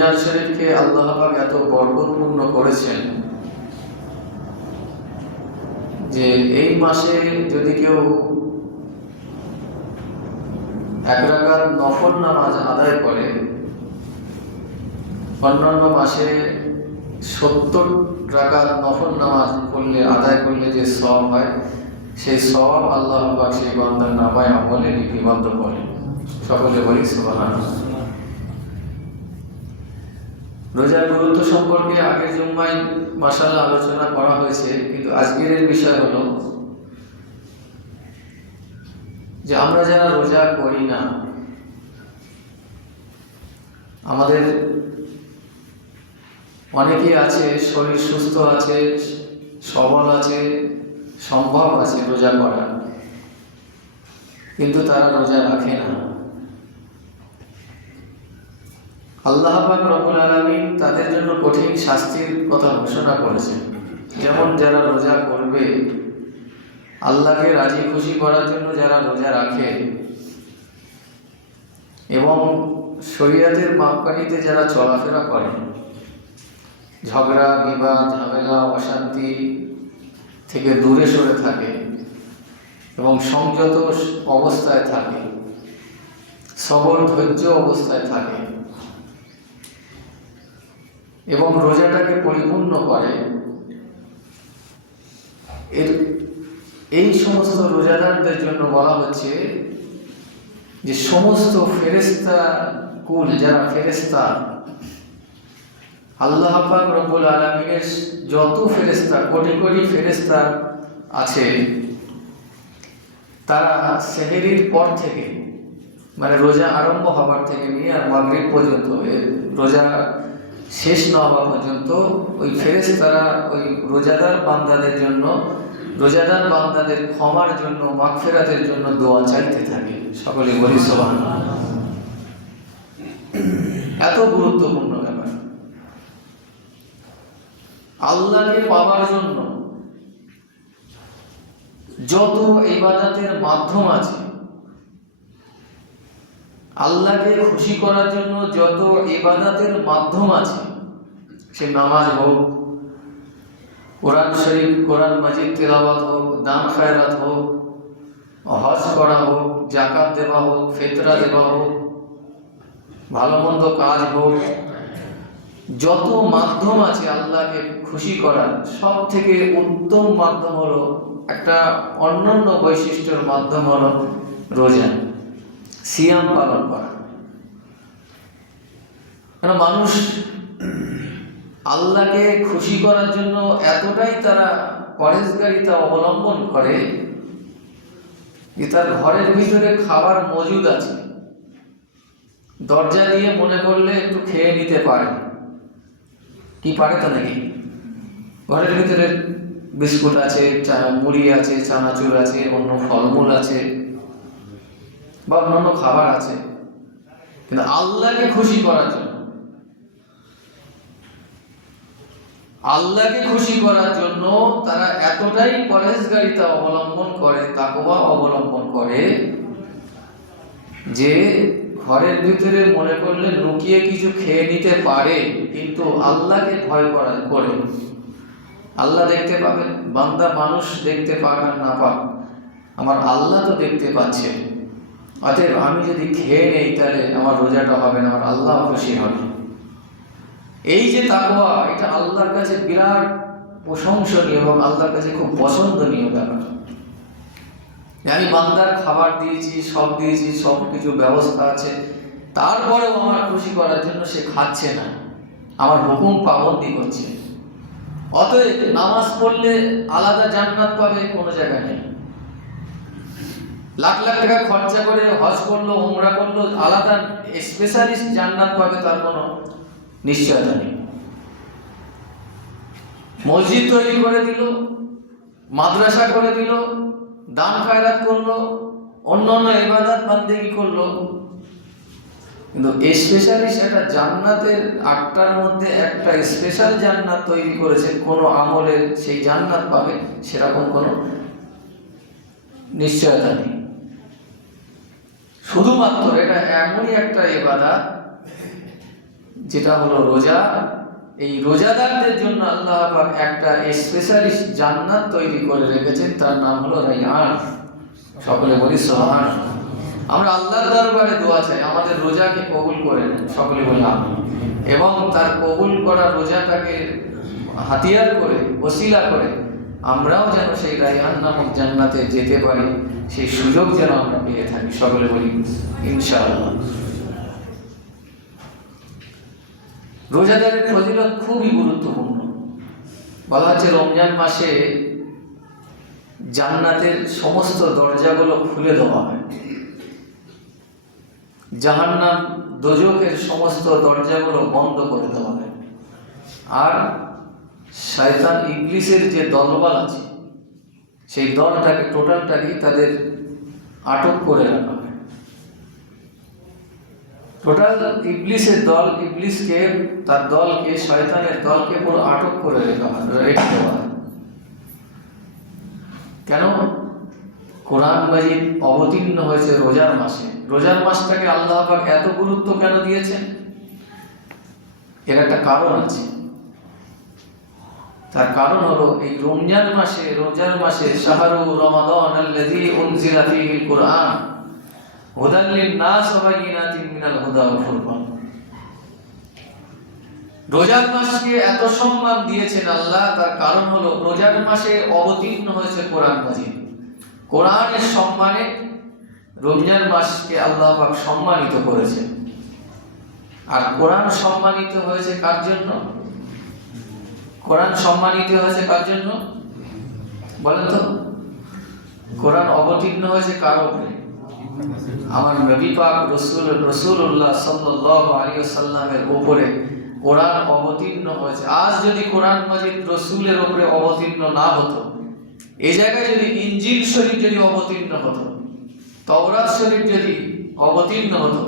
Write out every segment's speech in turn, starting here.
রমজান শরীফকে আল্লাহ পাক এত বরকতপূর্ণ করেছেন যে এই মাসে যদি কেউ এক রাকাত নফল নামাজ আদায় করে, অন্যান্য মাসে 70 রাকাত নফল নামাজ আদায় করলে যে সওয়াব হয়, সেই সওয়াব আল্লাহ পাক সেই বান্দার নামায় আমলে লিপিবদ্ধ করেন। সকলে বলি সুবহানাল্লাহ। রোজার গুরুত্ব সম্পর্কে আগের জুম্মায় মাশাআল্লাহ আলোচনা করা হয়েছে, কিন্তু আজকের বিষয় হলো যে আমরা যারা রোজা করি না, আমাদের অনেকেই আছে শরীর সুস্থ আছে, সবল আছে, সম্ভব আছে রোজা করা, কিন্তু তারা রোজা রাখে না। আল্লাহ পাক রব্বুল আলামিন তাদের জন্য কঠিন শাস্তির কথা ঘোষণা করেছেন। যেমন যারা রোজা করবে, আল্লাহকে রাজি খুশি করার জন্য যারা রোজা রাখে এবং শরীয়তের মাপকাঠিতে যারা চলাফেরা করে, ঝগড়া বিবাদ ঝামেলা অশান্তি থেকে দূরে সরে থাকে এবং সংযত অবস্থায় থাকে, সবর ধৈর্য অবস্থায় থাকে এবং রোজাটাকে পরিপূর্ণ করে, এই সমস্ত রোজাদারদের জন্য বলা হচ্ছে যে সমস্ত ফেরেশতা কুল, যারা ফেরেশতা, আল্লাহ পাক রব্বুল আলামিনের যত ফেরেশতা, কোটি কোটি ফেরেশতা আছে, তারা সেহরির পর থেকে, মানে রোজা আরম্ভ হবার থেকে নিয়ে আর মাগরিব পর্যন্ত, রোজা শেষ না হওয়া পর্যন্ত ওই ফেরেশতারা ওই রোজাদার বান্দাদের জন্য, রোজাদার বান্দাদের ক্ষমার জন্য, মাগফিরাতের জন্য দোয়া চাইতে থাকে। সকলে বলি সুবহানাল্লাহ। এত গুরুত্বপূর্ণ ব্যাপার। আল্লাহকে পাওয়ার জন্য যত ইবাদতের মাধ্যম আছে, আল্লাহকে খুশি করার জন্য যত ইবাদতের মাধ্যম আছে, সে নামাজ হোক, কোরআন শরীফ, কোরআন মাজিদ তেলাওয়াত হোক, দান খায়রাত হোক, হজ করা হোক, যাকাত দেওয়া হোক, ফিতরা দেওয়া হোক, ভালো মন্দ কাজ হোক, যত মাধ্যম আছে আল্লাহকে খুশি করার, সব থেকে উত্তম মাধ্যম হলো, একটা অনন্য বৈশিষ্ট্যের মাধ্যম হলো রোজা, সিয়াম পালন করা। কারণ মানুষ আল্লাহকে খুশি করার জন্য এতটাই তারা পরহেজগারিতা অবলম্বন করে যে তার ঘরের ভিতরে খাবার মজুদ আছে, দরজা দিয়ে মনে করলে একটু খেয়ে নিতে পারে, কি পারে তো নাকি? ঘরের ভিতরে বিস্কুট আছে, মুড়ি আছে, চানাচুর আছে, অন্য ফলমূল আছে বা অন্যান্য খাবার আছে, কিন্তু আল্লাহকে খুশি করার জন্য, আল্লাহকে খুশি করার জন্য তারা এতটাই পরহেজগারিতা অবলম্বন করে, তাকওয়া অবলম্বন করে যে ঘরের ভিতরে মনে করলে লুকিয়ে কিছু খেয়ে নিতে পারে, কিন্তু আল্লাহকে ভয় করে। আল্লাহ দেখতে পাবেন, বান্দা মানুষ দেখতে পাক আর না পাক, আমার আল্লাহ তো দেখতে পাচ্ছে, অতএব আমি যদি খেয়ে নেই তাহলে আমার রোজাটা হবে না, আমার আল্লাহ খুশি হবে। এই যে তাকওয়া, এটা আল্লাহর কাছে বিরাট প্রশংসনীয় এবং আল্লাহর কাছে খুব পছন্দনীয় ব্যাপার। আমি বান্দার খাবার দিয়েছি, সব দিয়েছি, সব কিছু ব্যবস্থা আছে, তারপরেও আমার খুশি করার জন্য সে খাচ্ছে না, আমার হুকুম পাবন্দি করছে। অতএব নামাজ পড়লে আলাদা জান্নাত পাবে কোনো জায়গায় নেই। লাখ লাখ টাকা খরচা করে হজ করলো, উমরা করলো, আলাদা স্পেশালিস্ট জান্নাত পাবে তার কোনো নিশ্চয়তা নেই। মসজিদ তৈরি করে দিল, মাদ্রাসা করে দিল, দান খায়রাত করলো, অন্যান্য ইবাদত বান্দেগি করলো, কিন্তু স্পেশালিস্ট একটা জান্নাতের 8টার মধ্যে একটা স্পেশাল জান্নাত তৈরি করেছে, কোনো আমলের সেই জান্নাত পাবে সেরকম কোনো নিশ্চয়তা নেই। শুধুমাত্র এটা এমনই একটা ইবাদত যেটা হলো রোজা। এই রোজাদারদের জন্য আল্লাহ পাক একটা স্পেশালিস্ট জান্নাত তৈরি করে রেখেছেন, তার নাম হলো রাইয়ান। সকলে বলি সুবহানাল্লাহ। আমরা আল্লাহর দরবারে দোয়া চাই আমাদের রোজাকে কবুল করে নেন, সকলে বলি আমিন। এবং তার কবুল করা রোজাটাকে হাতিয়ার করে, ওসিলা করে আমরাও যেন সেই রাইয়ান নামক জান্নাতে যেতে পারি, সেই সুযোগ যেন আমরা পেয়ে থাকি, সকলে বলি ইনশাআল্লাহ। রোজাদারের ফজিলত খুবই গুরুত্বপূর্ণ। বলা হচ্ছে রমজান মাসে জান্নাতের সমস্ত দরজাগুলো খুলে দেওয়া হয়, জাহান্নাম দোজখের সমস্ত দরজাগুলো বন্ধ করে দেওয়া হয়, আর শয়তান ইবলিসের যে দলবল আছে সেই দলটাকে টোটালটাকে তাদের আটক করে রাখা হয়। টোটাল ইবলিসের দল, ইবলিসকে, তার দলকে, শয়তানের দলকে পুরো আটক করে রেখে দেওয়া হয়। কেন? কোরআন মাজিদ অবতীর্ণ হয়েছে রোজার মাসে। রোজার মাসটাকে আল্লাহ পাক এত গুরুত্ব কেন দিয়েছেন? এর একটা কারণ আছে। তার কারণ হলো এই রমজান মাসে, রোজার মাসে, শাহরু রমাদান আল্লাযী উনজিলা ফীহিল কুরআন হুদাল লিন-নাস ওয়া বায়িনাতিন মিনাল হুদা ওয়াল ফুরকান। রোজার মাসকে এত সম্মান দিয়েছেন আল্লাহ, তার কারণ হলো রোজার মাসে অবতীর্ণ হয়েছে কোরআন মাজিদ। কোরআনের সম্মানে রমজান মাসকে আল্লাহ পাক সম্মানিত করেছেন। আর কোরআন সম্মানিত হয়েছে কার জন্য? কোরআন সম্মানিত হয়েছে কার জন্য বলেন তো? কোরআন অবতীর্ণ হয়েছে কার উপরে? আমার নবী পাক রাসূলুল্লাহ সাল্লাল্লাহু আলাইহি ওয়াসাল্লামের উপরে কোরআন অবতীর্ণ হয়েছে। আজ যদি কোরআন মাজিদ রাসূলের উপরে অবতীর্ণ না হতো, এই জায়গায় যদি ইনজিল শরীফ যদি অবতীর্ণ হতো, তাওরাত শরীফ যদি অবতীর্ণ হতো,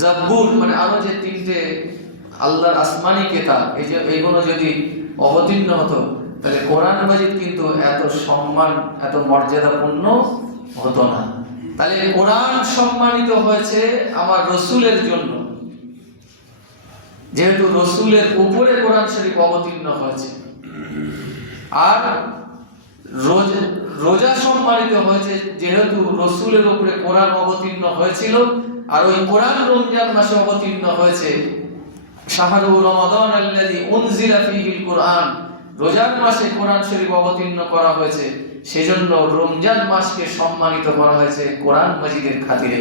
জাবুর মানে আরো যে তিনটে আল্লাহর আসমানি কিতাব, এই যে এইগুলো যদি অবতীর্ণ হতো, তাহলে কোরআন মাজিদ কিন্তু এত সম্মান, এত মর্যাদাপূর্ণ হতো না। তাহলে কোরআন সম্মানিত হয়েছে আমার রসুলের জন্য, যেহেতু রসুলের উপরে কোরআন শরীফ অবতীর্ণ হয়েছে। আর রোজা সম্মানিত হয়েছে যেহেতু রসুলের উপরে কোরআন অবতীর্ণ হয়েছিল, আর ওই কোরআন রমজান মাসে অবতীর্ণ হয়েছে। শাহরু রমাদান আল্লাযী উনজিলা ফীহিল কুরআন, রোজার মাসে কোরআন শরীফ অবতীর্ণ করা হয়েছে, সেজন্য রমজান মাসকে সম্মানিত করা হয়েছে কোরআন মাজিদের খাতিরে।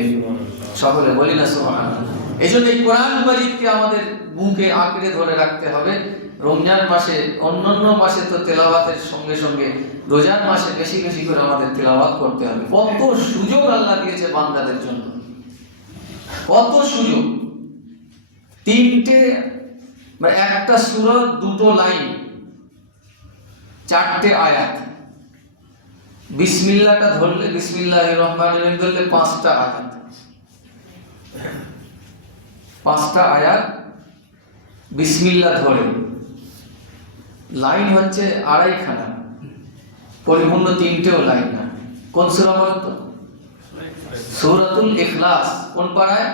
সকলে বলি না সুবহানাল্লাহ। এজন্য এই কোরআন মাজিদকে আমাদের বুকে আঁকড়ে ধরে রাখতে হবে। রমজান মাসে, অন্যান্য মাসে তো তেলাওয়াতের সঙ্গে সঙ্গে রোজার মাসে বেশি বেশি করে আমাদের তেলাওয়াত করতে হবে। কত সুযোগ আল্লাহ দিয়েছে বান্দাদের জন্য, কত সুযোগ। তিনটে মানে একটা সূরা, দুটো লাইন, চারটে আয়াত। বিসমিল্লাহটা ধরলে, বিসমিল্লাহির রহমানির রহিম ধরলে পাঁচটা আয়াত, পাঁচটা আয়াত বিসমিল্লাহ ধরে। লাইন হচ্ছে আড়াইখানা, পরিপূর্ণ তিনটেও লাইন না। কোন সূরা বলতো? সূরাতুল ইখলাস। কোন পারায়?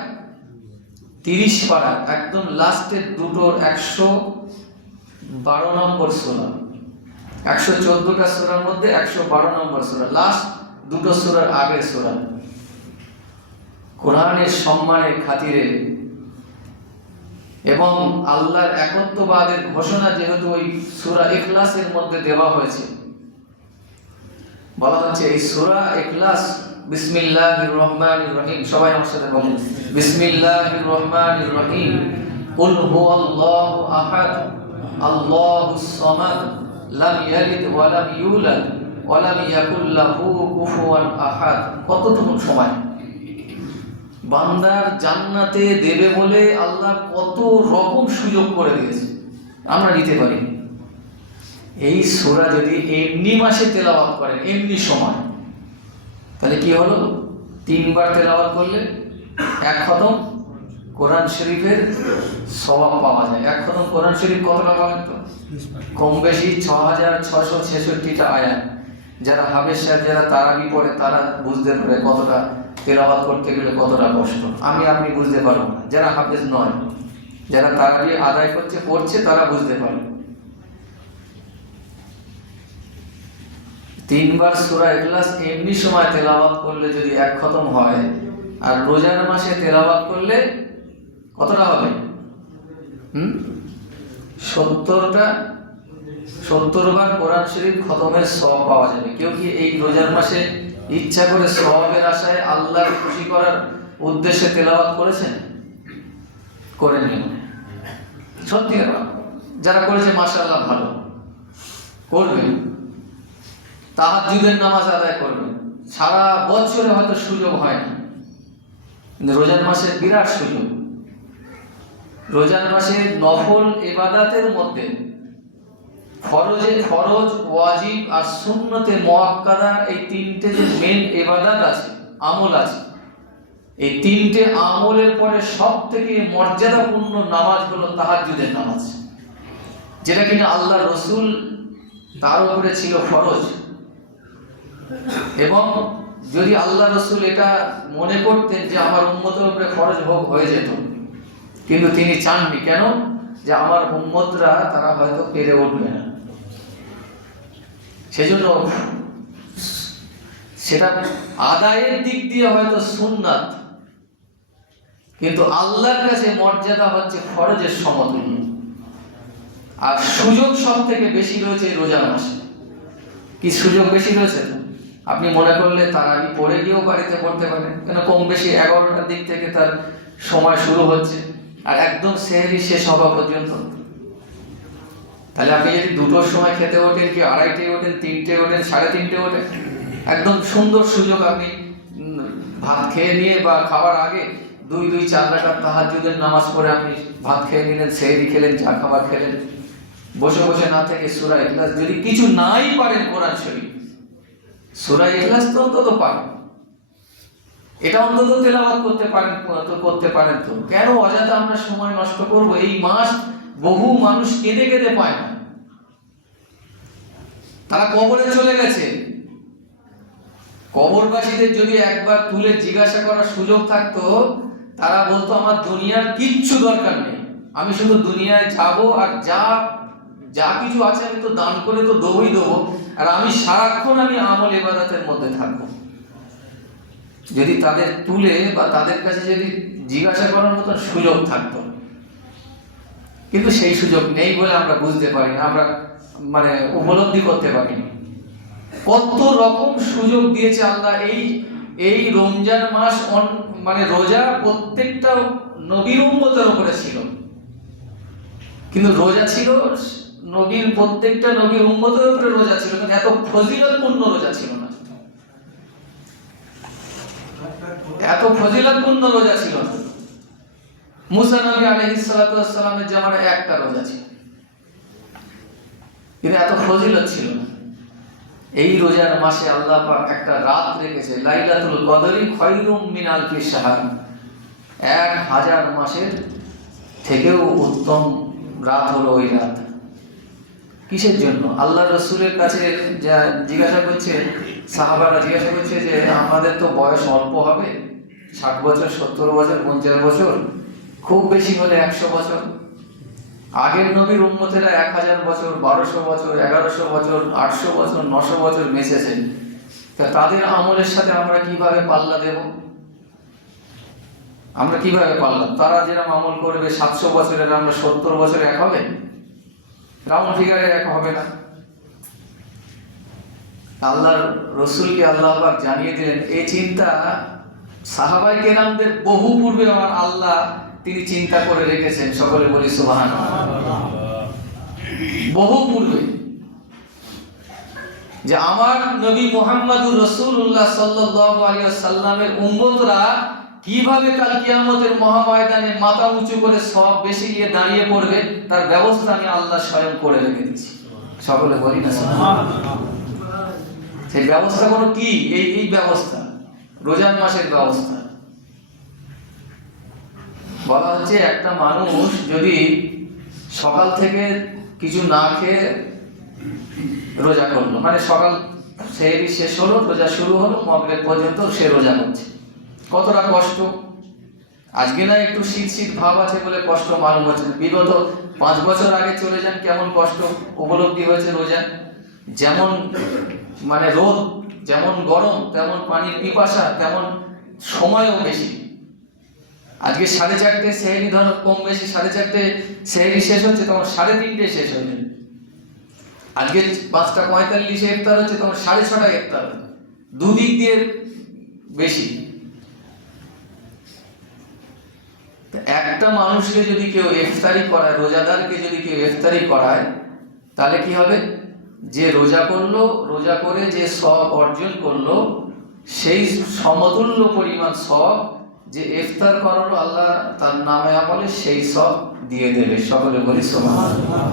30 পারা, একদম লাস্টের দুটোর 112 নম্বর সূরা। 114টা সূরার মধ্যে 112 নম্বর সূরা, লাস্ট দুটো সূরার আগের সূরা। কোরআনের সম্মানের খাতিরে এবং আল্লাহর একত্ববাদের ঘোষণা যেহেতু ওই সূরা ইখলাসের মধ্যে দেওয়া হয়েছে, বলা হচ্ছে এই সূরা ইখলাস, বিসমিল্লাহির রহমানির রহিম। সবাই আমার সাথে বলেন, বিসমিল্লাহির রহমানির রহিম। কুল হুয়াল্লাহু আহাদ আল্লাহুস সামাদ লাম ইয়ালিদ ওয়া লাম ইউলাদ ওয়া লাম ইয়াকুল লাহু কুফুয়ান আহাদ। কতটুকু সময় বান্দার জান্নাতে দেবে বলে আল্লাহ কত রকম সুযোগ করে দিয়েছে, আমরা নিতে পারি। এই সূরা যদি এমনি মাসে তেলাওয়াত করেন, এমনি সময়, তাহলে কি হলো? 3 বার তেলাওয়াত করলে 1 খতম কোরআন শরীফের সওয়াব পাওয়া যায়। 1 খতম কোরআন শরীফ কত টাকা লাগতো? কম বেশি 6666টা আয়াত। যারা হাফেজ সাহেব, যারা তারাবি পড়ে, তারা বুঝতে পারে কতটা তেলাওয়াত করতে গেলে কতটা কষ্ট। আপনি বুঝতে পারবো না, যারা হাফেজ নয়। যারা তারাবি আদায় করছে পড়ছে তারা বুঝতে পারে। 3 বার সূরা ইখলাস এমনি সময় তেলাওয়াত করলে যদি 1 খতম হয়, আর রোজার মাসে তেলাওয়াত করলে কতটা হবে? 70 বার কোরআন শরীফ খতমের সওয়াব পাওয়া যাবে। কেউ কি এই রোজার মাসে ইচ্ছা করে সওয়াবের আশায় আল্লাহর খুশি করার উদ্দেশ্যে তেলাওয়াত করেছেন? করেননি? সত্যি যারা করেছে মাশাআল্লাহ, ভালো করবেন। তাহাজ্জুদের নামাজ আদায় করবেন। সারা বছরে হয়তো সুযোগ হয় না, কিন্তু রোজার মাসে বিরাট সুযোগ। রোজার মাসে নফল ইবাদতের মধ্যে ফরজ, ওয়াজিব আর সুন্নতে মুআক্কাদা, এই 3টে যে মেন ইবাদত আছে, আমল আছে, এই 3টে আমলের পরে সবথেকে মর্যাদাপূর্ণ নামাজ হলো তাহাজ্জুদের নামাজ, যেটা কিনা আল্লাহ রসুল তার উপরে ছিল ফরজ। এবং যদি আল্লাহ রসুল এটা মনে করতেন যে আমার উম্মতের উপরে ফরজ হয়ে যেত, কিন্তু তিনি চাননি। কেন? যে আমার উম্মতরা তারা হয়তো পেরে উঠবে না, সেজন্য সেটা আদায়ের দিক দিয়ে হয়তো সুন্নাত, কিন্তু আল্লাহর কাছে মর্যাদা হচ্ছে ফরজের সমতুল্য। আর সুযোগ সব থেকে বেশি রয়েছে রোজার মাসে। কি সুযোগ বেশি রয়েছে? আপনি মনে করলে তারাবি পড়ে গিয়েও বাড়িতে পড়তে পারেন, কেন কম বেশি 11টার দিক থেকে তার সময় শুরু হচ্ছে আর একদম সেহরি শেষ হওয়া পর্যন্ত। তাহলে আপনি যদি 2টোর সময় খেতে ওঠেন, কি 2:30টায় ওঠেন, 3টে ওঠেন, 3:30 ওঠেন, একদম সুন্দর সুযোগ। আপনি ভাত খেয়ে নিয়ে বা খাবার আগে 2-4 রাকাত তাহাজ্জুদের নামাজ পড়ে আপনি ভাত খেয়ে নিলেন, সেহরি খেলেন, চা খাবার খেলেন, বসে বসে না থেকে সূরা ইখলাস, যদি কিছু নাই পারেন কোরআন শরীফ, সূরা ইখলাস তো অন্তত পারেন, এটা অন্তত তেলাওয়াত করতে পারেন তো কেন অযথা আমরা সময় নষ্ট করব? এই মাস বহু মানুষ কেঁদে কেঁদে পায় না, তারা কবরে চলে গেছে। কবরবাসীদের যদি একবার তুলে জিজ্ঞাসা করার সুযোগ থাকতো, তারা বলতো আমার দুনিয়ার কিচ্ছু দরকার নেই, আমি শুধু দুনিয়ায় যাবো আর যা কিছু আছে আমি তো দান করে তো দেবই দেবো, আর আমি সারাক্ষণ আমল ইবাদতের মধ্যে থাকবো। যদি তাদের তুলে বা তাদের কাছে যদি জিজ্ঞাসা করার মতো সুযোগ থাকতো, কিন্তু সেই সুযোগ নেই বলে আমরা বুঝতে পারি না, আমরা উপলব্ধি করতে পারিনি কত রকম সুযোগ দিয়েছে আল্লাহ। এই রমজান মাস রোজা প্রত্যেকটা নবীর উম্মতের উপরে ছিল, কিন্তু রোজা ছিল প্রত্যেকটা নবীর উম্মতের উপরে রোজা ছিল, কিন্তু এত ফজিলতপূর্ণ রোজা ছিল না, এত ফজিলতপূর্ণ রোজা ছিল না। মুসা নবী আলাইহিস সালাতু ওয়াস সালামের জামানায় একটা রোজা ছিল, কিন্তু এত ফজিলত ছিল না। এই রোজার মাসে আল্লাহ পাক একটা রাত রেখেছে, লাইলাতুল কদরি খায়রুম মিন আলফি শাহর, 1000 মাসের থেকেও উত্তম রাত হলো ওই রাত। কিসের জন্য? আল্লাহ রসুলের কাছে যা জিজ্ঞাসা করছে, সাহাবারা জিজ্ঞাসা করছে যে আমাদের তো বয়স অল্প হবে, 60 বছর, 70 বছর, 50 বছর, খুব বেশি হলে 100 বছর। আগের নবীর উম্মতেরা 1000 বছর, 1200 বছর, 1100 বছর, 800 বছর, 900 বছর বেঁচেছেন। তা তাদের আমলের সাথে আমরা কিভাবে পাল্লা দেব? আমরা কিভাবে পাল্লা? তারা যেরকম আমল করবে 700 বছরের, আমরা 70 বছরে এক হবে? রাউন্ড ফিগারে এক হবে না। আল্লাহর রসুলকে আল্লাহ পাক জানিয়ে দিলেন এই চিন্তা সাহাবায়ে কেরামদের বহু পূর্বে আমার আল্লাহ তিনি চিন্তা করে রেখেছেন। সকলে বলি সুবহানাল্লাহ। বহু পূর্বে যে আমার নবী মুহাম্মদুর রাসূলুল্লাহ সাল্লাল্লাহু আলাইহি ওয়াসাল্লামের উম্মতরা কিভাবে কাল কিয়ামতের মহাময়দানে মাথা উঁচু করে সওয়াব বেশি নিয়ে দাঁড়িয়ে পড়বে, তার ব্যবস্থা আমি আল্লাহ স্বয়ং করে রেখে দিয়েছি। সকলে বলি না সুবহানাল্লাহ। সেই ব্যবস্থা কোনো কি? এই ব্যবস্থা রোজার মাসের ব্যবস্থা। বলা হচ্ছে একটা মানুষ যদি সকাল থেকে কিছু না খেয়ে রোজা করলো, সকাল সেহরি শেষ হলো, রোজা শুরু হলো, মাগরিব পর্যন্ত সে রোজা করছে, কতটা কষ্ট। আজকে না একটু শীত শীত ভাব আছে বলে কষ্ট মালুম হচ্ছে না। বিগত 5 বছর আগে চলে যান, কেমন কষ্ট উপলব্ধি হয়েছে রোজা। যেমন মানে রোদ, যেমন গরম, তেমন পানির পিপাসা, তেমন সময়ও বেশি। আজকে 4:30 সেহরি ধরো কম বেশি 4:30 সেহরি শেষ হচ্ছে, তখন 3:30 শেষ হয়ে যায়। আজকে 5:45 ইফতার হচ্ছে, তখন 6:30 ইফতার হচ্ছে। দুদিক দিয়ে বেশি। একটা মানুষকে যদি কেউ ইফতারি করায়, রোজাদারকে যদি কেউ ইফতারি করায়, তাহলে কি হবে? যে রোজা করলো, রোজা করে যে সওয়াব অর্জন করলো, সেই সমতুল্য পরিমাণ সওয়াব যে ইফতার করালো, আল্লাহ তার নামে আমলে সেই সওয়াব দিয়ে দেবে। সকলে বলি সুবহানাল্লাহ।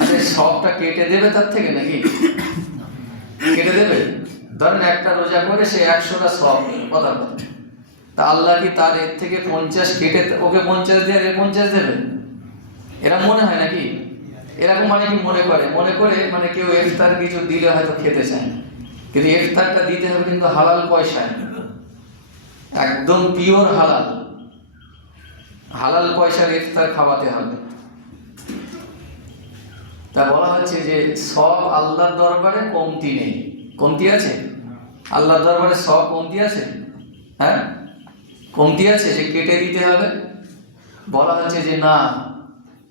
আরে সওয়াবটা কেটে দেবে তার থেকে নাকি? কেটে দেবে? ধরেন একটা রোজা করে সে 100টা সওয়াব কথা বলে, তা আল্লাহ কি তার এর থেকে 50 কেটে ওকে 50 দিয়ে 50 দেবে? এরা মনে হয় নাকি? এরকম মানে কি মনে করে মানে কেউ ইফতার কিছু দিলে হয়তো খেতে চায়, কিন্তু ইফতারটা দিতে হবে কিন্তু হালাল পয়সায়, একদম পিওর হালাল, হালাল পয়সার ইফতার খাওয়াতে হবে। তা বলা হচ্ছে যে সব আল্লাহর দরবারে কমতি নেই। কমতি আছে? আল্লাহর দরবারে সব কমতি আছে? হ্যাঁ, কমতি আছে যে কেটে দিতে হবে? বলা হচ্ছে যে না,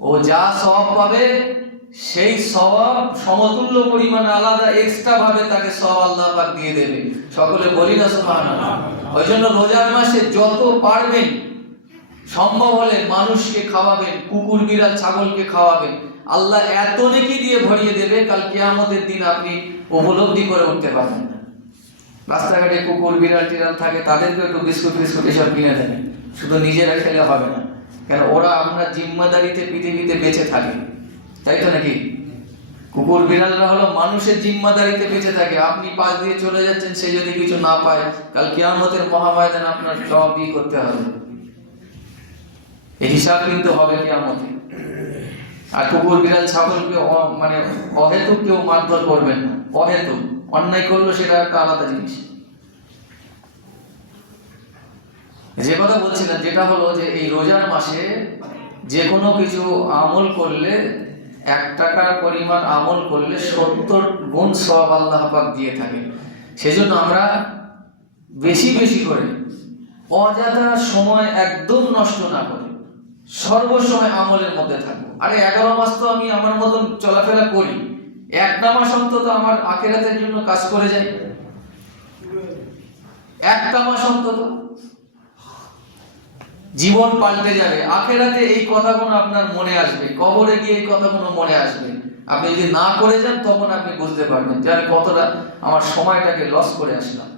ও যা সওয়াব পাবে সেই সওয়াব সমতুল্য পরিমাণে আলাদা এক্সট্রা ভাবে তাকে সওয়াব আল্লাহ পাক দিয়ে দেবে। সকলে বলি না সুবহানাল্লাহ। ওই জন্য রোজার মাসে যত পারবেন সম্ভব হলে মানুষকে খাওয়াবেন, কুকুর বিড়াল ছাগলকে খাওয়াবেন। আল্লাহ এত নেকি দিয়ে ভরিয়ে দেবে, কাল কিয়ামতের দিন আপনি উপলব্ধি করে উঠতে পারবেন না। রাস্তাঘাটে কুকুর বিড়াল টিড়াল থাকে, তাদেরকে একটু বিস্কুট এসব কিনে দেবেন, শুধু নিজেরা খেলে হবে না, কেন ওরা আপনার জিম্মাদারিতে পৃথিবীতে বেঁচে থাকে, তাই তো নাকি? কুকুর বিড়ালরা হলো মানুষের জিম্মাদারিতে বেঁচে থাকে। আপনি পাশ দিয়ে চলে যাচ্ছেন, সে যদি কিছু না পায়, কাল কিয়ামতের মহাময়দানে আপনার জবাবদিহি করতে হবে। এই হিসাব কিন্তু হবে কিয়ামতে। আর কুকুর বিড়াল ছাগলকে মানে অহেতুক কেউ মারধর করবেন না। অহেতুক অন্যায় করলো সেটা একটা আলাদা জিনিস। যে কথা বলছিলাম যেটা হলো যে এই রোজার মাসে যে কোনো কিছু আমল করলে, 1 টাকার পরিমাণ আমল করলে 70 গুণ সওয়াব আল্লাহ পাক দিয়ে থাকে। সেজন্য আমরা বেশি বেশি করে অযথা সময় একদম নষ্ট না করে সর্বসময় আমলের মধ্যে থাকবো। আরে 11 মাস তো আমি আমার মতন চলাফেরা করি, একটা মাস অন্তত আমার আখিরাতের জন্য কাজ করে যাই। একটা মাস অন্তত জীবন পাল্টে যাবে। আখিরাতে এই কথাগুলো আপনার মনে আসবে, কবরে গিয়ে এই কথাগুলো মনে আসবে। আপনি যদি না করে যান, তখন আপনি বুঝতে পারবেন যে আমি কতটা আমার সময়টাকে লস করে আসলাম।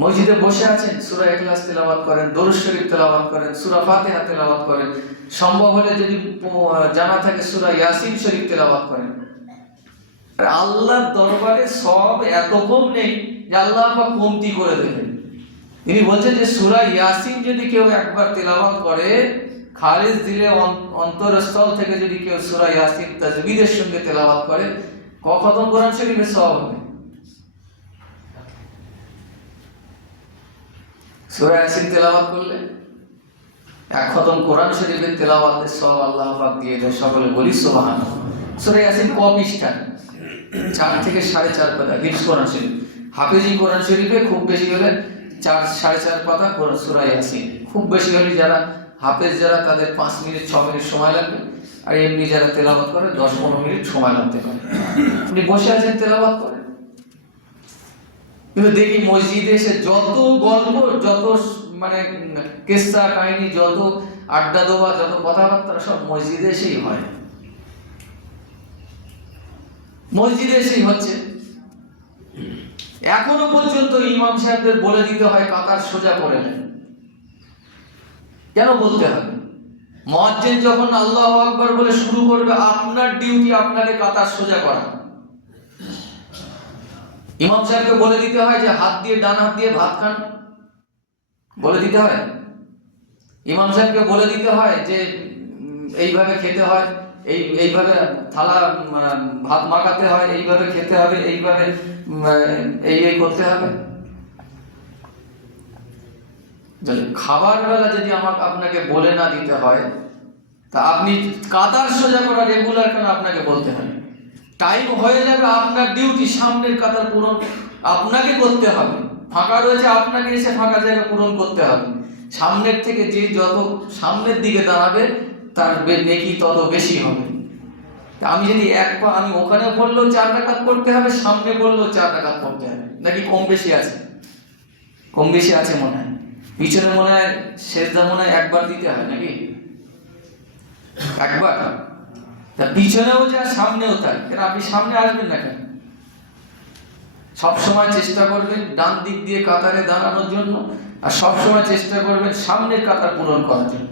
মসজিদে বসে আছেন, সূরা ইখলাস তেলাওয়াত করেন, দরুদ শরীফ তেলাওয়াত করেন, সূরা ফাতিহা তেলাওয়াত করেন, সম্ভব হলে যদি জানা থাকে সূরা ইয়াসিন শরীফ তেলাওয়াত করেন। আর আল্লাহর দরবারে সব এত কম নেই যে আল্লাহ পাক কমতি করে দেবেন। তিনি বলছেন যে সূরা ইয়াসিন যদি কেউ একবার তেলাওয়াত করে, খালিস দিলে অন্তরস্থল থেকে যদি কেউ সূরা ইয়াসিন তাজবিদের সঙ্গে তেলাওয়াত করে, ক খতম কোরআন শরীফের সওয়াব হবে। সূরা ইয়াসিন তেলাওয়াত করলে 1 খতম কোরআন শরীফের তেলাওয়াতের সওয়াব আল্লাহ পাক দিয়ে দেয়। সকলে বলি সুবহানাল্লাহ। সূরা ইয়াসিন ক পৃষ্ঠা? 4 থেকে 4.5 পাতা হিফজ কোরআন শরীফ। হাফেজি কোরআন শরীফে খুব বেশি হলে 4-4.5 পাতা সূরা ইয়াসিন। খুব বেশি হলে যারা হাফেজ যারা, তাদের 5 মিনিট 6 মিনিট সময় লাগবে। আর এমনি যারা তেলাওয়াত করে 10-15 মিনিট সময় লাগতে পারে। আপনি বসে আছেন, তেলাওয়াত করেন। কিন্তু দেখি মসজিদে এসে যত গল্প, যত মানে কিস্সা কাহিনী, যত আড্ডা দেওয়া, যত কথাবার্তা, সব মসজিদে এসেই হয়। মসজিদে এসেই হচ্ছে। এখনো পর্যন্ত ইমাম সাহেবদের বলে দিতে হয় কাতার সোজা করে নেন। কেন বলতে হবে? মুয়াজ্জিন যখন আল্লাহু আকবার বলে শুরু করবে, আপনার ডিউটি আপনাকে কাতার সোজা করা। ইমাম সাহেবকে বলে দিতে হয় যে হাত দিয়ে, ডান হাত দিয়ে ভাত খান, বলে দিতে হয়। ইমাম সাহেবকে বলে দিতে হয় যে এইভাবে খেতে হয়, এইভাবে থালা ভাত মাখাতে হয়, এইভাবে খেতে হবে, এইভাবে এই করতে হবে। যদি খাবার বেলা যদি আপনাকে বলে না দিতে হয়, তা আপনি কাতার সোজা করা রেগুলার কেন আপনাকে বলতে হয়? টাইম হয়ে যাবে, আপনার ডিউটি সামনের কাতার পূরণ আপনাকে করতে হবে। ফাঁকা রয়েছে, আপনাকে এসে ফাঁকা জায়গা পূরণ করতে হবে। সামনের থেকে যে যত সামনের দিকে দাঁড়াবে তার নেকি তত বেশি হবে। আমি যদি আমি ওখানে পড়লেও 4 রাকাত পড়তে হবে, সামনে পড়লেও 4 রাকাত পড়তে হবে, নাকি কম বেশি আছে? কম বেশি আছে মনে হয়। পিছনে মনে হয় সেজদা মনে হয় একবার দিতে হয়, নাকি একবার? তা পিছনেও যা সামনেও তাই। কেন আপনি সামনে আসবেন না কেন? সবসময় চেষ্টা করবেন ডান দিক দিয়ে কাতারে দাঁড়ানোর জন্য, আর সবসময় চেষ্টা করবেন সামনের কাতার পূরণ করার জন্য।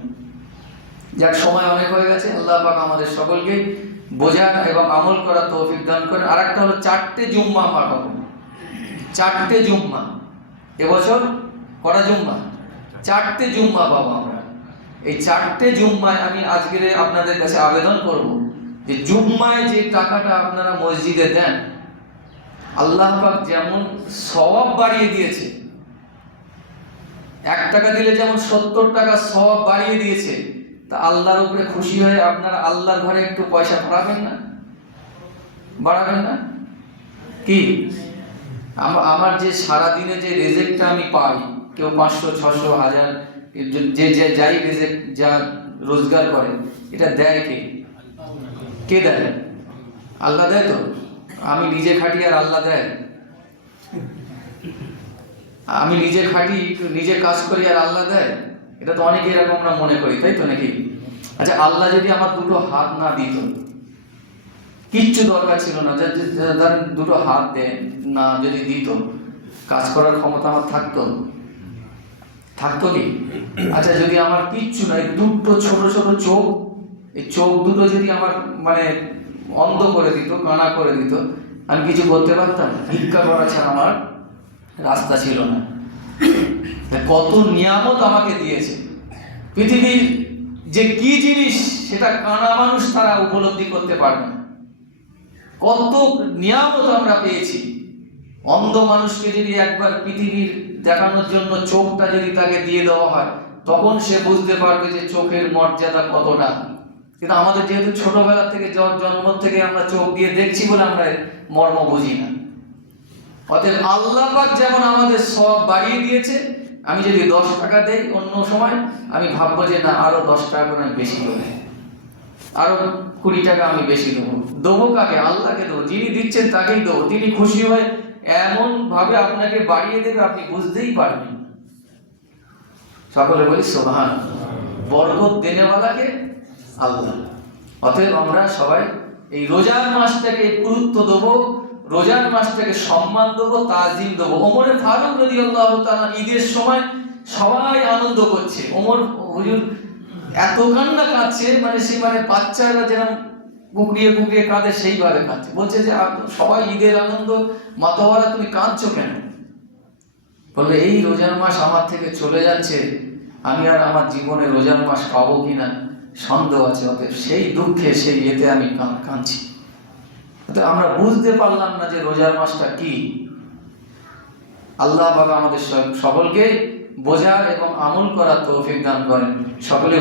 যার সময় অনেক হয়ে গেছে, আল্লাহ পাক আমাদের সকলকে বোঝার এবং আমল করার তৌফিক দান করেন। আর একটা হলো 4টে জুম্মা পাঠাবো। 4টে জুম্মা এবছর কটা জুম্মা? 4টে জুম্মা পাবো আমরা। এই 4টে জুম্মায় আমি আজকে আপনাদের কাছে আবেদন করব যে জুম্মায় যে টাকাটা আপনারা মসজিদে দেন, আল্লাহ পাক যেমন সওয়াব বাড়িয়ে দিয়েছে, 1 টাকা দিলে যেমন 70 টাকা সওয়াব বাড়িয়ে দিয়েছে, তা আল্লাহর উপরে খুশি হয়ে আপনারা আল্লাহর ঘরে একটু পয়সা বাড়াবেন না? বাড়াবেন না কি? আমার যে সারাদিনে যে রিজেক্টটা আমি পাই, কেউ 500, 600, 1000, যে যে যাই রিজেক্ট যা রোজগার করে, এটা দেয় কে? কে দেয়? আল্লাহ দেয় তো? আমি নিজে খাটি আর আল্লাহ দেয়? আমি নিজে খাটি, নিজে কাজ করি আর আল্লাহ দেয়? এটা তো অনেকে এরকম আমরা মনে করি, তাই তো নাকি? আচ্ছা, আল্লাহ যদি আমার 2টো হাত না দিত, কিচ্ছু দরকার ছিল না, ধরেন 2টো হাত দেয় না যদি দিত, কাজ করার ক্ষমতা আমার থাকতো? থাকতো কি? আচ্ছা, যদি আমার কিচ্ছু নাই, 2টো ছোট ছোট চোখ, এই চোখ 2টো যদি আমার মানে অন্ধ করে দিত, কানা করে দিত, আমি কিছু করতে পারতাম? ভিক্ষা করা ছাড়া আমার রাস্তা ছিল না। কত নিয়ামত আমাকে দিয়েছে। পৃথিবীর যে কি জিনিস সেটা কানা মানুষ তারা উপলব্ধি করতে পারবে না। কত নিয়ামত আমরা পেয়েছি। অন্ধ মানুষকে যদি একবার পৃথিবীর দেখানোর জন্য চোখটা যদি তাকে দিয়ে দেওয়া হয়, তখন সে বুঝতে পারবে যে চোখের মর্যাদা কতটা। কিন্তু আমাদের যেহেতু ছোটবেলা থেকে জন্ম থেকে আমরা চোখ দিয়ে দেখছি বলে আমরা মর্ম বুঝি না। অতএব আল্লাহ পাক যেমন আমাদের সওয়াব বাড়িয়ে দিয়েছে, আমি যদি 10 টাকা দেই অন্য সময়, আমি ভাববো যে না, আরো 10 টাকা করে আমি বেশি দেবো, আরো 20 টাকা আমি বেশি দেবো। দেবো কাকে? আল্লাহকে দেবো। যিনি দিচ্ছেন তাকেই দেবো। তিনি খুশি হয়ে এমন ভাবে আপনাকে বাড়িয়ে দেবে, আপনি বুঝতেই পারবেন। সকলে বলি সুবহানাল্লাহ। বরকত দেনেওয়ালাকে আল্লাহ। অতএব আমরা সবাই এই রোজার মাসটাকে গুরুত্ব দেবো, রোজার মাসটাকে সম্মান দেবো, তাজিম দেবো। ওমরে ফারুক রাদিয়াল্লাহু তাআলা ঈদের সময় সবাই আনন্দ করছে, ওমর হুজুর এত কান্না কাঁদছে, মানে বাচ্চারা যেরকম কুকড়িয়ে কুকড়িয়ে কাঁদে সেইভাবে কাঁদছে। বলছে যে সবাই ঈদের আনন্দ মাতোয়ারা, তুমি কাঁদছো কেন? বললো এই রোজার মাস আমার থেকে চলে যাচ্ছে, আমি আর আমার জীবনে রোজার মাস পাবো কিনা সন্দেহ আছে। অতএব সেই দুঃখে, সেই ইয়েতে আমি কাঁদছি। অতএব আমরা বুঝতে পারলাম না যে রোজার মাসটা কি। আল্লাহ পাক আমাদের সকলকে বোঝার এবং আমল করার তৌফিক দান করেন। সকলে